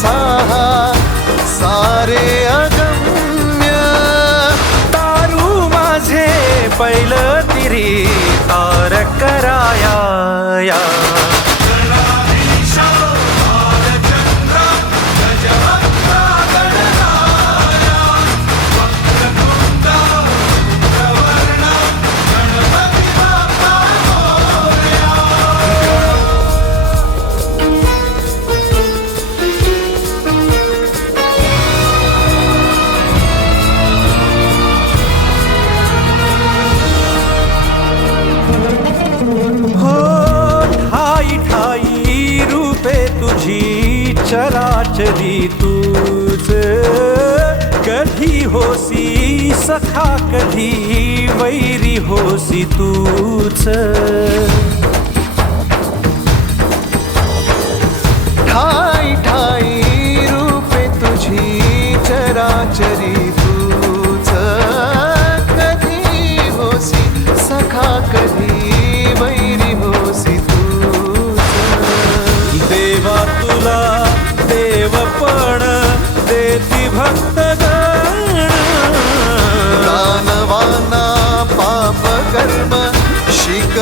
साहा सारे अगम्य तारू माझे पैल तिरी तार कराया या चराचरी तूच कधी होसी सखा कधी वैरी होसी तूच ठाई ठाई रूपे तुझी चराचरी तूच कधी होसी सखा कधी वैरी होसी तूच देवा तुला देवपण देती भक्तगण दानवाना पाप कर्म शिक